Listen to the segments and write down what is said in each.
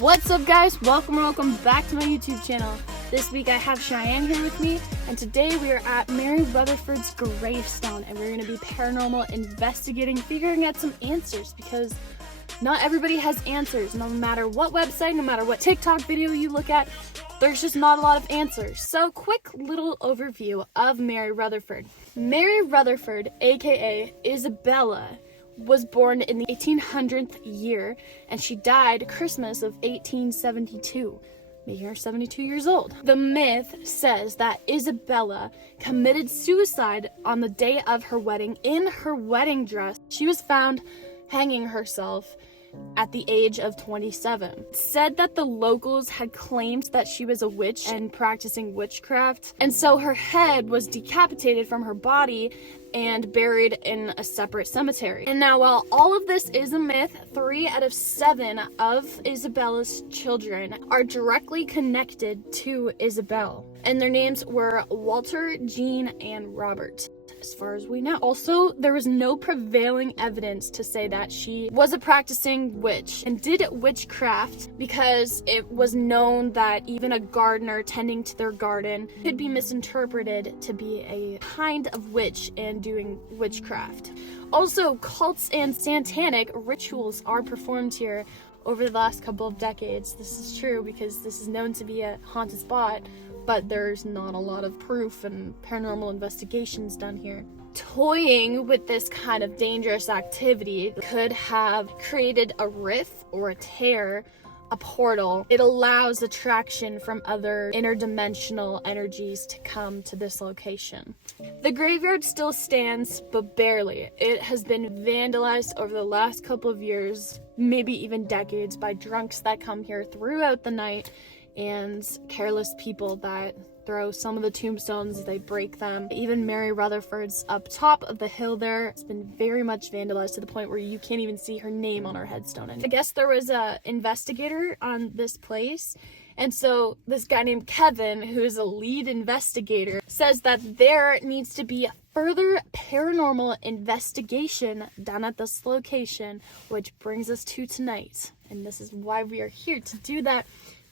What's up, guys? Welcome back to my YouTube channel. This week I have Cheyenne here with me, and today we are at Mary Rutherford's gravestone, and we're going to be paranormal investigating, figuring out some answers, because not everybody has answers. No matter what website, no matter what TikTok video you look at, there's just not a lot of answers. So, quick little overview of Mary Rutherford. Mary Rutherford, aka Isabella, was born in the 1800th year, and she died Christmas of 1872, making her 72 years old. The myth says that Isabella committed suicide on the day of her wedding in her wedding dress. She was found hanging herself at the age of 27. It's said that the locals had claimed that she was a witch and practicing witchcraft, and so her head was decapitated from her body and buried in a separate cemetery. And now, while all of this is a myth, 3 out of 7 of Isabella's children are directly connected to Isabel, and their names were Walter, Jean, and Robert, as far as we know. Also, there was no prevailing evidence to say that she was a practicing witch and did witchcraft, because it was known that even a gardener tending to their garden could be misinterpreted to be a kind of witch and doing witchcraft. Also, cults and satanic rituals are performed here over the last couple of decades. This is true because this is known to be a haunted spot, but there's not a lot of proof and paranormal investigations done here. Toying with this kind of dangerous activity could have created a rift or a tear, a portal. It allows attraction from other interdimensional energies to come to this location. The graveyard still stands, but barely. It has been vandalized over the last couple of years, maybe even decades, by drunks that come here throughout the night and careless people that throw some of the tombstones, they break them. Even Mary Rutherford's up top of the hill there, it's been very much vandalized to the point where you can't even see her name on her headstone. And I guess there was a investigator on this place, and so this guy named Kevin, who is a lead investigator, says that there needs to be further paranormal investigation done at this location, which brings us to tonight. And this is why we are here, to do that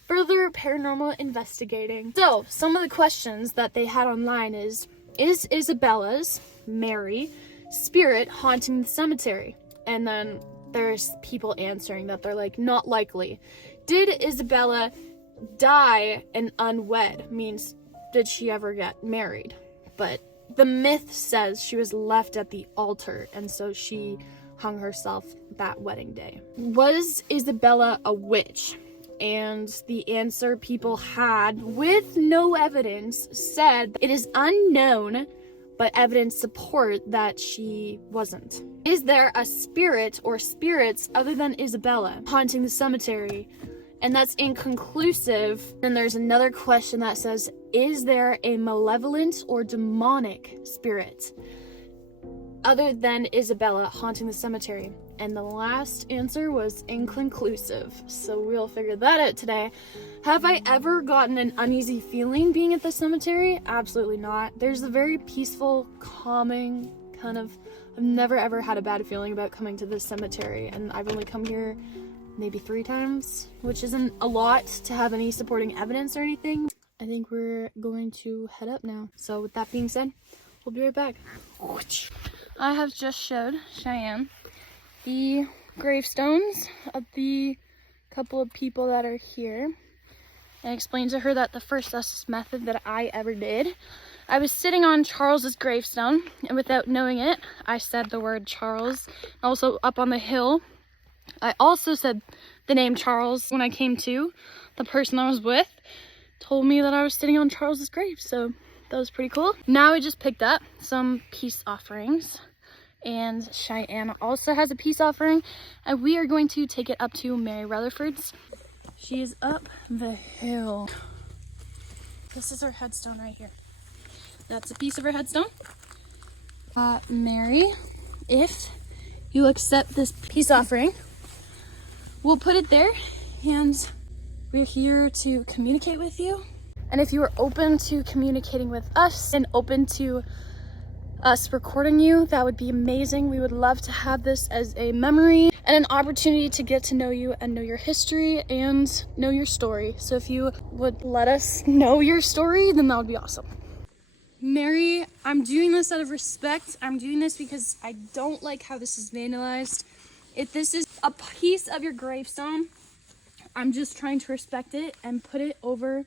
further paranormal investigating. So, some of the questions that they had online is Isabella's, Mary, spirit haunting the cemetery? And then there's people answering that they're like, not likely. Did Isabella die and unwed? Means, did she ever get married? But the myth says she was left at the altar, and so she hung herself that wedding day. Was Isabella a witch? And the answer people had, with no evidence, said it is unknown, but evidence support that she wasn't. Is there a spirit or spirits other than Isabella haunting the cemetery? And that's inconclusive. And there's another question that says, is there a malevolent or demonic spirit other than Isabella haunting the cemetery? And the last answer was inconclusive, so we'll figure that out today. Have I ever gotten an uneasy feeling being at the cemetery? Absolutely not. There's a very peaceful, calming kind of... I've never ever had a bad feeling about coming to this cemetery, and I've only come here maybe 3 times, which isn't a lot to have any supporting evidence or anything. I think we're going to head up now. So with that being said, we'll be right back. I have just showed Cheyenne the gravestones of the couple of people that are here, and explained to her that the first sus method that I ever did, I was sitting on Charles's gravestone, and without knowing it, I said the word Charles. Also up on the hill, I also said the name Charles. When I came to, the person I was with told me that I was sitting on Charles's grave, so that was pretty cool. Now I just picked up some peace offerings, and Cheyenne also has a peace offering, and we are going to take it up to Mary Rutherford's. She is up the hill. This is her headstone right here. That's a piece of her headstone. Mary, if you accept this peace offering, we'll put it there, and we're here to communicate with you. And if you are open to communicating with us and open to us recording you, that would be amazing. We would love to have this as a memory and an opportunity to get to know you and know your history and know your story. So if you would let us know your story, then that would be awesome. Mary, I'm doing this out of respect. I'm doing this because I don't like how this is vandalized. If this is a piece of your gravestone, I'm just trying to respect it and put it over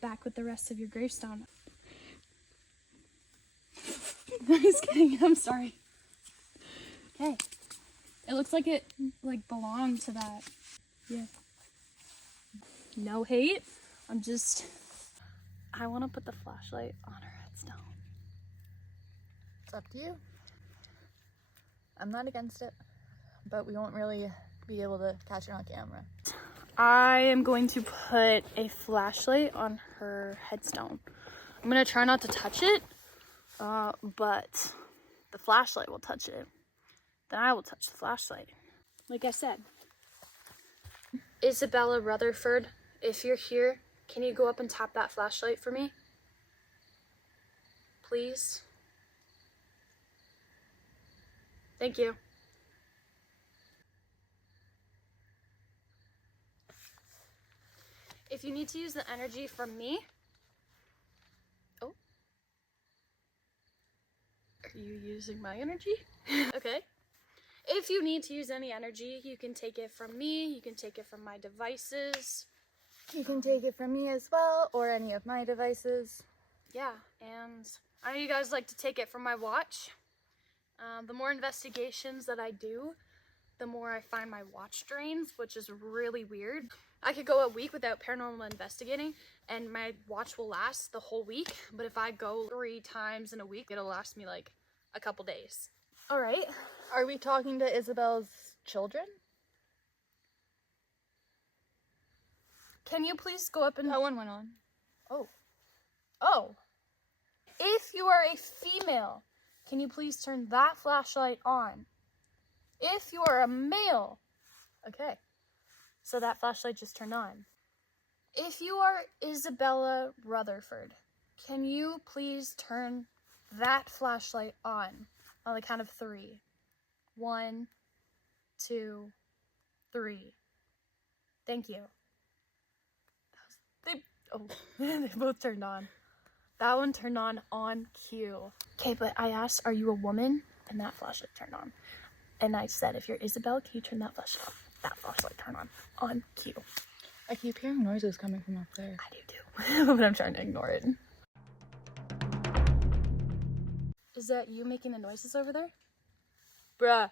back with the rest of your gravestone. I'm just kidding, I'm sorry. Okay. It looks like it belonged to that. Yeah. No hate. I want to put the flashlight on her headstone. It's up to you. I'm not against it, but we won't really be able to catch it on camera. I am going to put a flashlight on her headstone. I'm going to try not to touch it, but the flashlight will touch it. Then I will touch the flashlight. Like I said, Isabella Rutherford, if you're here, can you go up and tap that flashlight for me? Please? Thank you. If you need to use the energy from me, oh, are you using my energy? Okay. If you need to use any energy, you can take it from me, you can take it from my devices. You can take it from me as well, or any of my devices. Yeah, and I know you guys like to take it from my watch. The more investigations that I do, the more I find my watch drains, which is really weird. I could go a week without paranormal investigating and my watch will last the whole week, but if I go 3 times in a week, it'll last me like a couple days. All right. Are we talking to Isabel's children? Can you please go up and... That one went on. Oh. Oh. If you are a female, can you please turn that flashlight on? If you are a male, okay, so that flashlight just turned on. If you are Isabella Rutherford, can you please turn that flashlight on the count of 3? 1, 2, 3. Thank you. They both turned on. That one turned on cue. Okay, but I asked, are you a woman? And that flashlight turned on. And I said, if you're Isabel, can you turn that flashlight off? That flashlight turn on cue. I keep hearing noises coming from up there. I do too, but I'm trying to ignore it. Is that you making the noises over there? Bruh.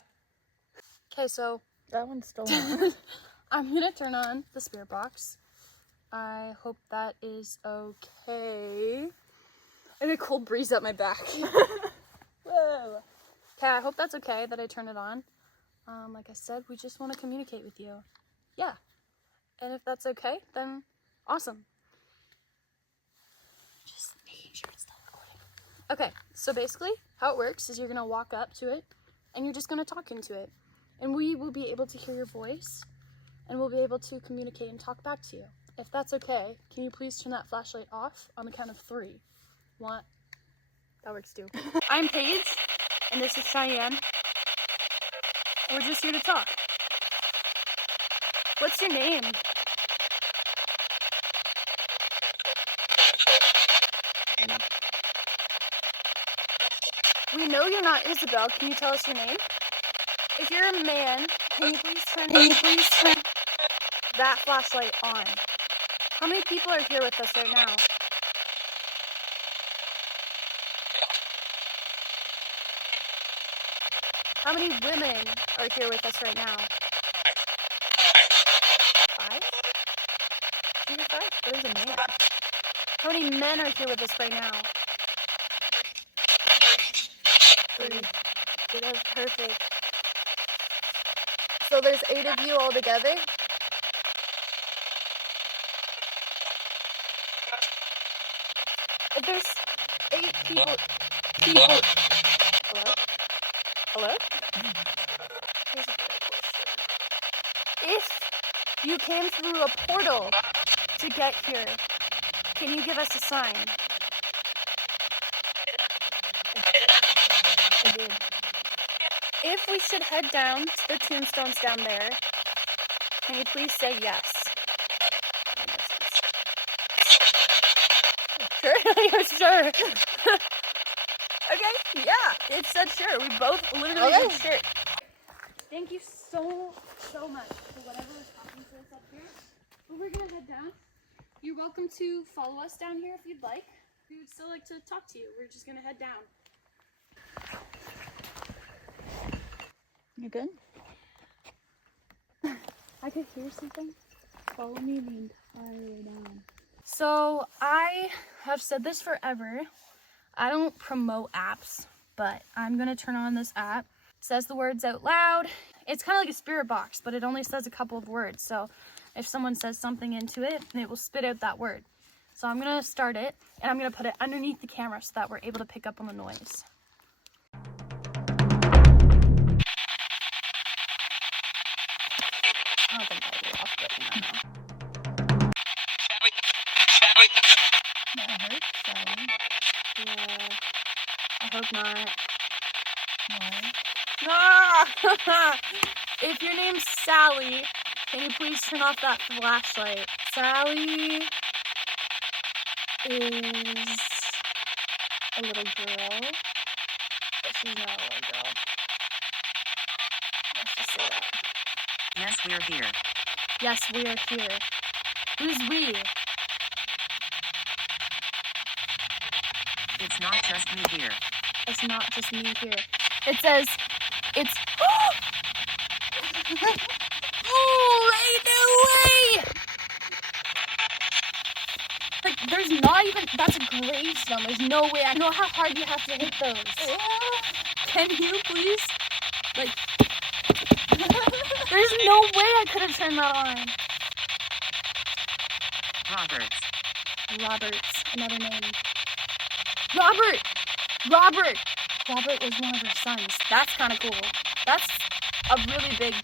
Okay, so That one's still on. I'm gonna turn on the spirit box. I hope that is okay. I had a cold breeze up my back. Whoa. Okay, I hope that's okay that I turn it on. Like I said, we just want to communicate with you. Yeah. And if that's okay, then awesome. Just making sure it's still recording. Okay, so basically how it works is you're going to walk up to it and you're just going to talk into it. And we will be able to hear your voice and we'll be able to communicate and talk back to you. If that's okay, can you please turn that flashlight off on the count of 3? 1. That works too. I'm Paige, and this is Chyanne. And we're just here to talk. What's your name? We know you're not Isabel. Can you tell us your name? If you're a man, can you please turn that flashlight on? How many people are here with us right now? How many women are here with us right now? 5? You got 5? What is a man? How many men are here with us right now? 3. That's perfect. So there's 8 of you all together? If there's 8 people. Hello? Hello? Here's a better question. If you came through a portal to get here, can you give us a sign? I did. if we should head down to the tombstones down there, can you please say yes? Sure? You're sure. Okay, yeah, it said sure. We both literally did sure. Thank you so much for whatever was talking to us up here. But we're gonna head down. You're welcome to follow us down here if you'd like. We would still like to talk to you. We're just gonna head down. You good? I could hear something. Follow me the entire way down. So I have said this forever. I don't promote apps, but I'm gonna turn on this app. It says the words out loud. It's kind of like a spirit box, but it only says a couple of words. So if someone says something into it, it will spit out that word. So I'm gonna start it, and I'm gonna put it underneath the camera so that we're able to pick up on the noise. I don't think I'll be off, but you know. That hurt, Sally. Yeah, I hope not. Why? Ah! If your name's Sally, can you please turn off that flashlight? Sally is a little girl, but she's not a little girl. Let's just say that. Yes, we're here. Yes, we are here. Who's we? It's not just me here. It's not just me here. It says, it's... Oh, ain't no way! Like, there's not even... That's a gravestone. There's no way. I know how hard you have to hit those. Can you, please? Like... There's no way I could have turned that on. Roberts, another name. Robert was one of her sons. That's kind of cool. That's a really big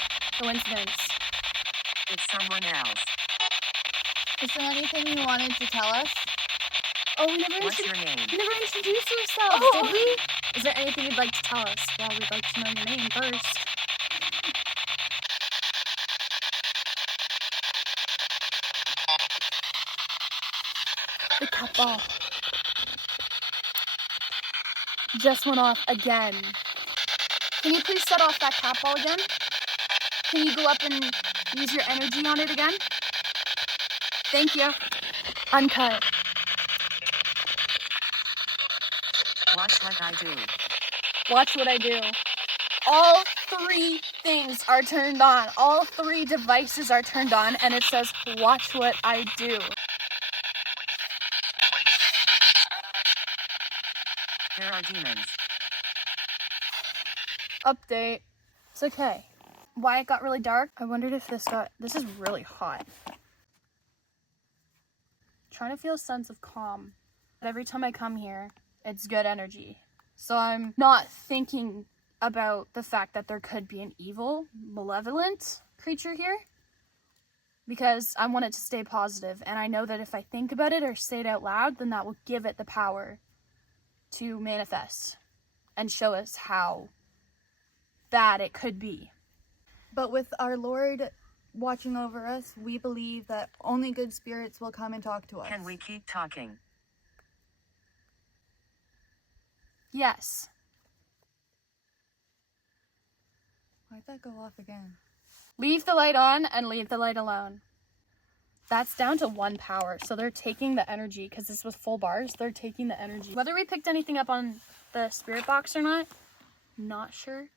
coincidence. It's someone else. Is there anything you wanted to tell us? Oh, we never What's your name? introduced ourselves, did we? Is there anything you'd like to tell us? Well, we'd like to know your name first. The cat ball just went off again. Can you please set off that cat ball again? Can you go up and use your energy on it again? Thank you. Uncut. Watch what I do. Watch what I do. All three things are turned on. All three devices are turned on, and it says, watch what I do. There are demons. Update. It's okay. Why it got really dark? I wondered if this is really hot. Trying to feel a sense of calm. Every time I come here, it's good energy. So I'm not thinking about the fact that there could be an evil, malevolent creature here. Because I want it to stay positive, and I know that if I think about it or say it out loud, then that will give it the power to manifest and show us how bad it could be. But with our Lord watching over us, we believe that only good spirits will come and talk to us. Can we keep talking? Yes. Why'd that go off again? Leave the light on and leave the light alone. That's down to 1 power, so they're taking the energy, because this was full bars, they're taking the energy. Whether we picked anything up on the spirit box or not, not sure.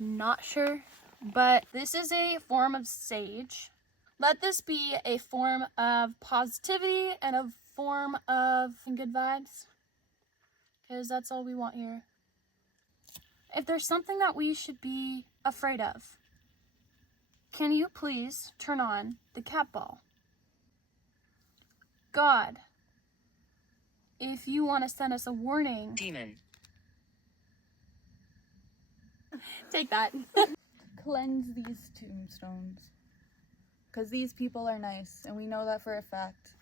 Not sure, but this is a form of sage. Let this be a form of positivity and a form of good vibes, because that's all we want here. If there's something that we should be afraid of, can you please turn on the cat ball? God, if you want to send us a warning, Demon. take that. Cleanse these tombstones. Because these people are nice, and we know that for a fact.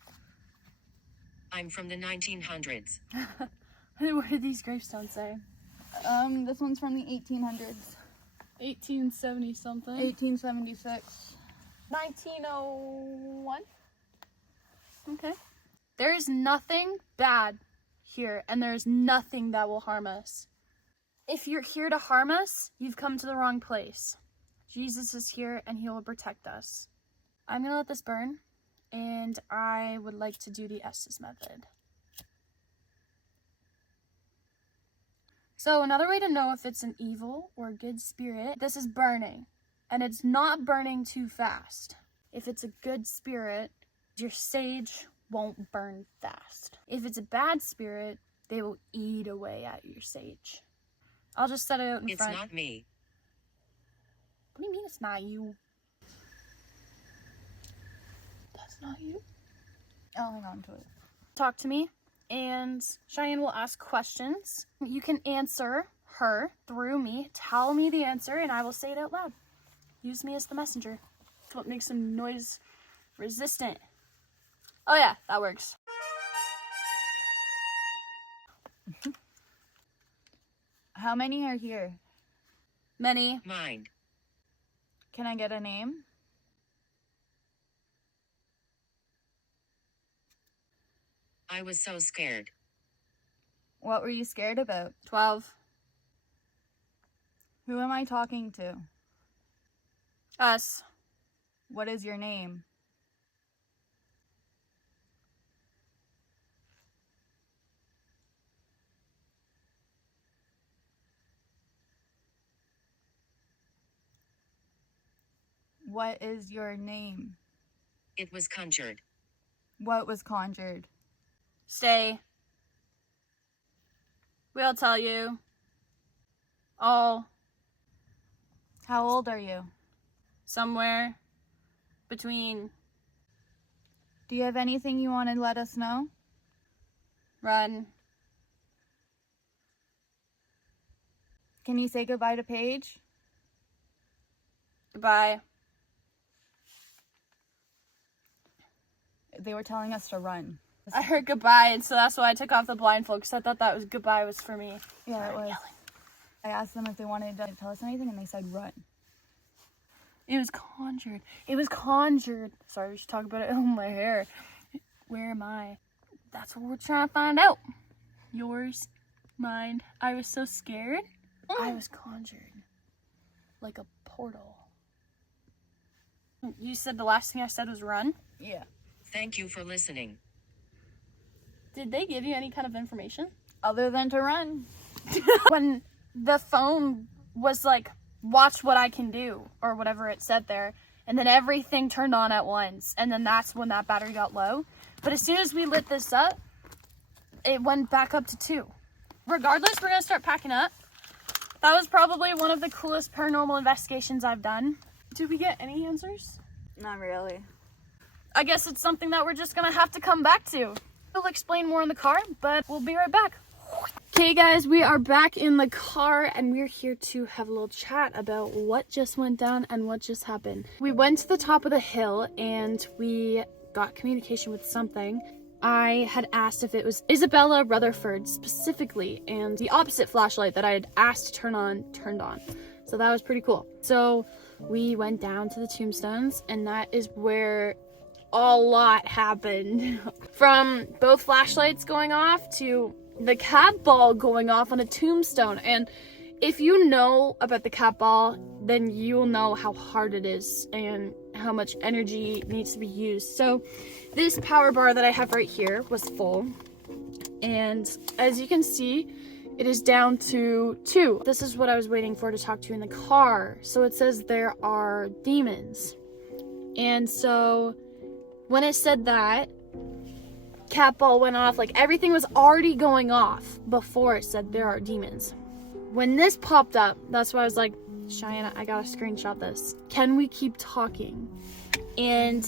I'm from the 1900s. What did these gravestones say? This one's from the 1800s. 1870 something. 1876. 1901. Okay. There is nothing bad here, and there is nothing that will harm us. If you're here to harm us, you've come to the wrong place. Jesus is here, and he will protect us. I'm gonna let this burn, and I would like to do the Estes method. So another way to know if it's an evil or good spirit, this is burning, and it's not burning too fast. If it's a good spirit, your sage won't burn fast. If it's a bad spirit, they will eat away at your sage. I'll just set it out in front. It's not me. What do you mean it's not you? That's not you? I'll hang on to it. Talk to me, and Cheyenne will ask questions. You can answer her through me. Tell me the answer, and I will say it out loud. Use me as the messenger. It's what makes them noise resistant. Oh yeah, that works. How many are here? Many. Mine. Can I get a name? I was so scared. What were you scared about? 12. Who am I talking to? Us. What is your name? What is your name? It was conjured. What was conjured? Stay. We'll tell you. All. How old are you? Somewhere between. Do you have anything you want to let us know? Run. Can you say goodbye to Paige? Goodbye. They were telling us to run. I heard goodbye, and so that's why I took off the blindfold, because I thought that was goodbye was for me. Yeah, it was. Yelling. I asked them if they wanted to tell us anything, and they said run. It was conjured. It was conjured. Sorry, we should talk about it. Oh, my hair. Where am I? That's what we're trying to find out. Yours, mine. I was so scared. I was conjured. Like a portal. You said the last thing I said was run? Yeah. Thank you for listening. Did they give you any kind of information? Other than to run. When the phone was like, watch what I can do, or whatever it said there, and then everything turned on at once, and then that's when that battery got low. But as soon as we lit this up, it went back up to 2. Regardless, we're gonna start packing up. That was probably one of the coolest paranormal investigations I've done. Did we get any answers? Not really. I guess it's something that we're just gonna have to come back to. We'll explain more in the car, but we'll be right back. Okay guys, we are back in the car, and we're here to have a little chat about what just went down and what just happened. We went to the top of the hill and we got communication with something. I had asked if it was Isabella Rutherford specifically, and the opposite flashlight that I had asked to turn on, turned on. So that was pretty cool. So we went down to the tombstones, and that is where a lot happened. From both flashlights going off to the cat ball going off on a tombstone. And if you know about the cat ball, then you'll know how hard it is and how much energy needs to be used. So this power bar that I have right here was full, and as you can see, it is down to 2. This is what I was waiting for to talk to in the car. So it says there are demons, and so when it said that, cat ball went off, like everything was already going off before it said there are demons. When this popped up, that's why I was like, Cheyenne, I gotta screenshot this. Can we keep talking? And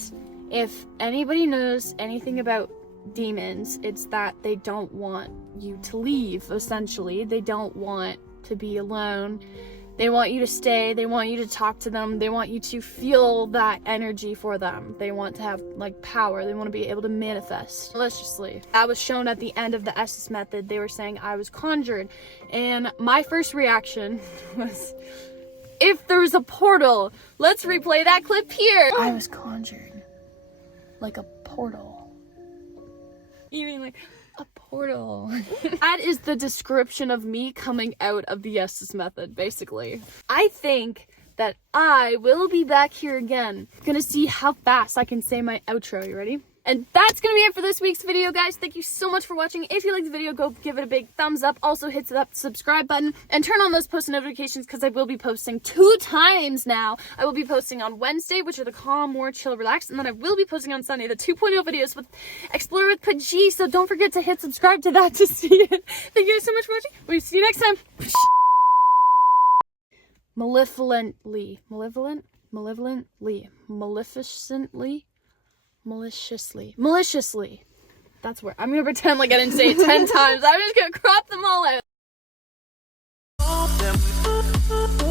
if anybody knows anything about demons, it's that they don't want you to leave, essentially. They don't want to be alone. They want you to stay. They want you to talk to them. They want you to feel that energy for them. They want to have like power. They want to be able to manifest maliciously. That was shown at the end of the Estes method. They were saying I was conjured. And my first reaction was, if there's a portal, let's replay that clip here. I was conjured. Like a portal. You mean like a portal? That is the description of me coming out of the Estes method, basically. I think that I will be back here again. Gonna see how fast I can say my outro. You ready? And that's gonna be it for this week's video, guys. Thank you so much for watching. If you liked the video, go give it a big thumbs up. Also hit that subscribe button and turn on those post notifications because I will be posting 2 times now. I will be posting on Wednesday, which are the calm, more chill, relax, and then I will be posting on Sunday the 2.0 videos with Explore with Pajee. So don't forget to hit subscribe to that to see it. Thank you guys so much for watching. We'll see you next time. Maleficently. Maliciously. That's where I'm gonna pretend like I didn't say it 10 times. I'm just gonna crop them all out.